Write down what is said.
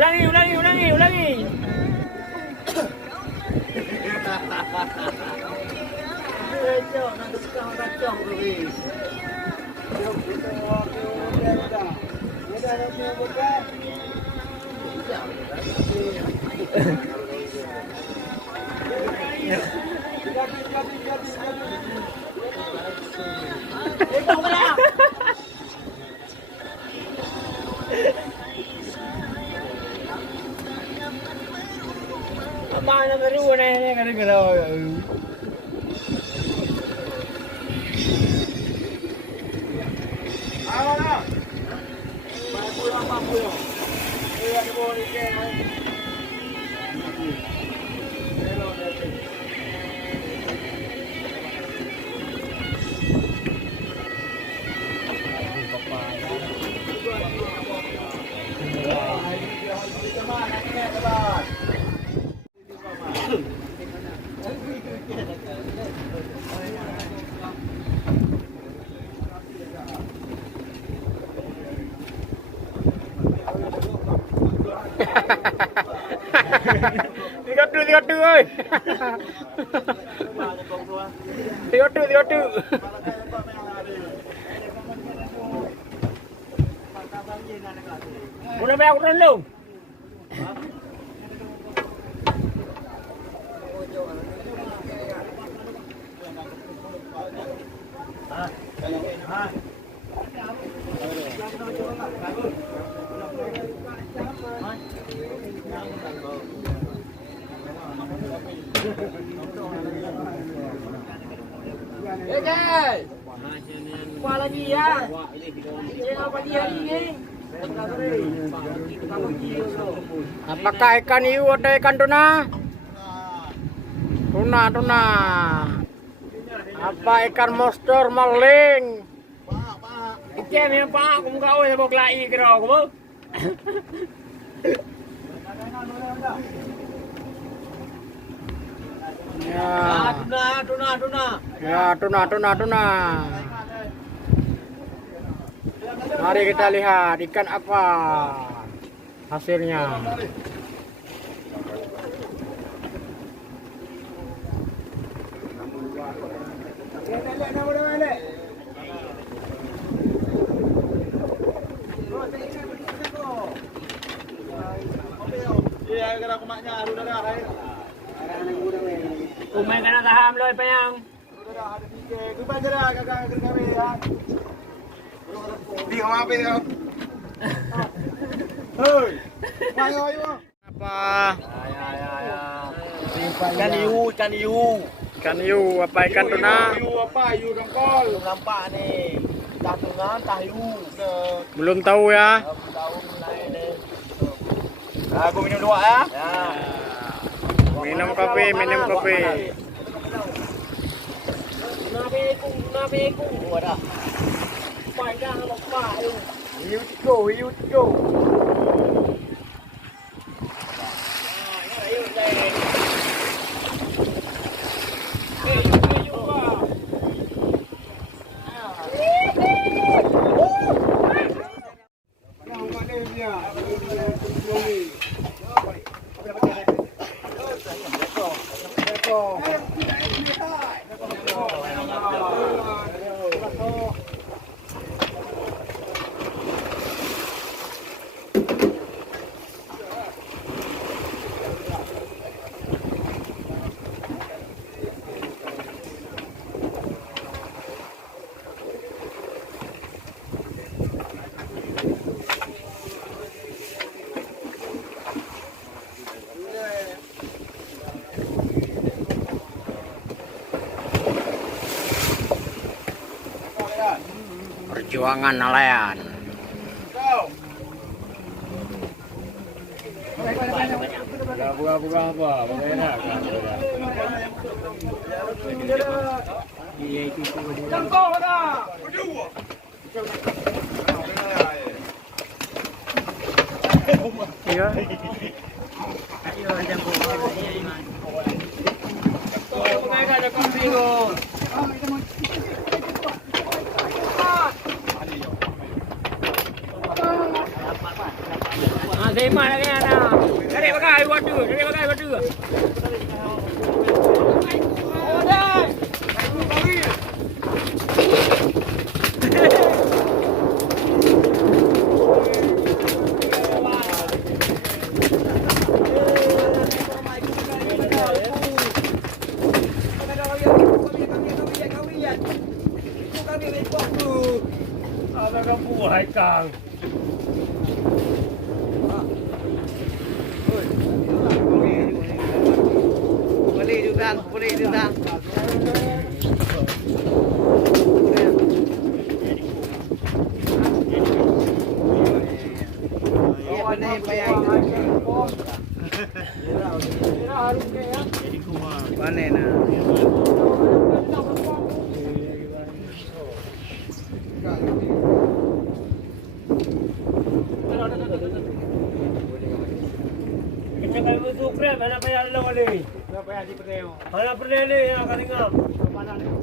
Ulangi. Mana baru ni gara-gara. Awak. Mampu. Ada boleh ke? Tiga tu, oi. Tiga tu. Udah bayar urun lu. Kuah lagi ya. Apa dia ini? Apakah ikan hiu atau ikan tuna? Tuna. Apa ikan monster maling? Ikan yang pak, kamu kau yang bawa kelai kira kamu? Ya, tuna. Mari kita lihat ikan apa hasilnya. Kumai kena taham loy payang. Đi không apa dia. Hei. Mai oi mo. Apa? Ikan hiu, apa ikan tuna? Hiu apa? Hiu dongkol. Belum nampak ni. Entah tuna, entah hiu ke. Belum tahu ya. Belum tahu lain ni. Aku minum dua ya. Ya. Minum kopi. Tuna bekung. Ada. Pai dah lompat tu. Hiu tiga. Perjuangan nelayan. Buka apa? Bagaimana? Jangkau dah. Iya. Masih mana ni ada? agak buah ikan. Boleh juga, boleh juga. Iya benar payah. Panen nah. Kanya kayo mo sukre, mana pa yan lang ali. Apa yang di Perneo? Mana pernah ni yang kalingap. Mana ni?